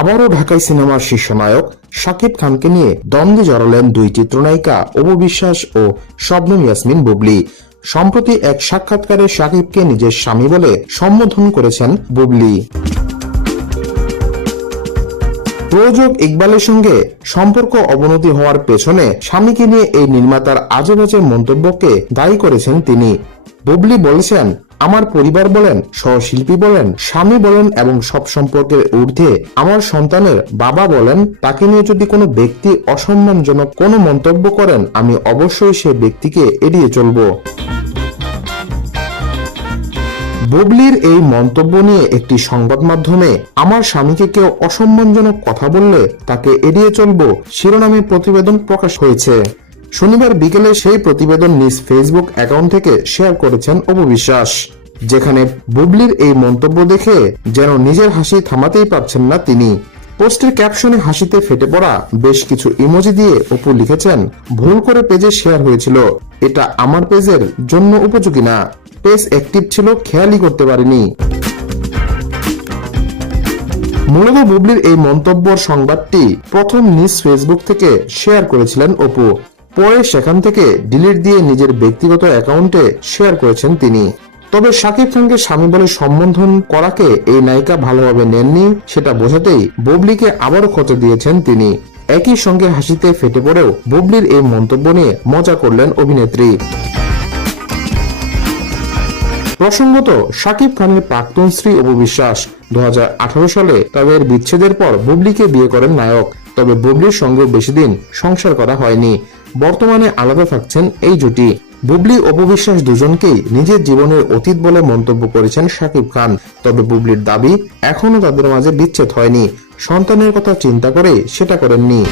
আবারও ঢাকাই সিনেমার শীর্ষ নায়ক শাকিব খানকে নিয়ে দ্বন্দ্বে জড়ালেন দুই চিত্রনায়িকা অপু বিশ্বাস ও শবনম ইয়াসমিন বুবলি। সম্প্রতি এক সাক্ষাৎকারে শাকিবকে নিজের স্বামী বলে সম্বোধন করেছেন বুবলি। প্রযোজক ইকবালের সঙ্গে সম্পর্ক অবনতি হওয়ার পেছনে স্বামীকে নিয়ে এই নির্মাতার আজে বাজে মন্তব্যকে দায়ী করেছেন তিনি। বুবলি বলেছেন আমার পরিবার বলেন সহশিল্পী বলেন, স্বামী বলেন এবং সব সম্পর্কের ঊর্ধ্বে আমার সন্তানের বাবা বলেন, তাকে নিয়ে যদি কোনো ব্যক্তি অসম্মানজনক কোনো মন্তব্য করেন, আমি অবশ্যই সে ব্যক্তিকে এড়িয়ে চলবো। বুবলির এই মন্তব্য নিয়ে একটি সংবাদ মাধ্যমে আমার স্বামীকে কেউ অসম্মানজনক কথা বললে তাকে এড়িয়ে চলবো, শিরোনামে প্রতিবেদন প্রকাশ হয়েছে। শনিবার বিকেলে সেই প্রতিবেদন নিজ ফেসবুক অ্যাকাউন্ট থেকে শেয়ার করেছেন অপবিশ্বাস যেখানে বুবলির এই মন্তব্য দেখে যেন নিজের হাসি থামাতেই পারছেন না তিনি। পোস্টের ক্যাপশনে হাসিতে ফেটে পড়া বেশ কিছু ইমোজি দিয়ে অপু লিখেছেন, ভুল করে পেজে শেয়ার হয়েছিল। এটা আমার পেজের জন্য উপযোগী না। পেজ অ্যাক্টিভ ছিল, খেয়ালই করতে পারিনি। মূলত বুবলির এই মন্তব্যর সংবাদটি প্রথম নিজ ফেসবুক থেকে শেয়ার করেছিলেন অপু। পরে সেখান থেকে ডিলিট দিয়ে নিজের ব্যক্তিগত অ্যাকাউন্টে শেয়ার করেছেন তিনি। তবে শাকিব খানকে স্বামী বলে সম্বোধন করাকে এই নায়িকা ভালোভাবে নেননি, সেটা বোঝাতেই বুবলিকে আবারও খোঁচা দিয়েছেন তিনি। একই সঙ্গে হাসিতে ফেটে পড়েও বুবলির এই মন্তব্য নিয়ে মজা করলেন অভিনেত্রী। প্রসঙ্গত শাকিব খানের প্রাক্তন স্ত্রী অপবিশ্বাস দু সালে তাদের বিচ্ছেদের পর বুবলিকে বিয়ে করেন নায়ক। তবে বুবলির সঙ্গে বেশি দিন সংসার করা হয়নি। বর্তমানে আলাদা থাকছেন এই জুটি। বুবলি অপবিশ্বাস দুজনকেই নিজের জীবনের অতীত বলে মন্তব্য করেছেন শাকিব খান। তবে বুবলির দাবি এখনও তাদের মাঝে বিচ্ছেদ হয়নি। সন্তানের কথা চিন্তা করে সেটা করেননি।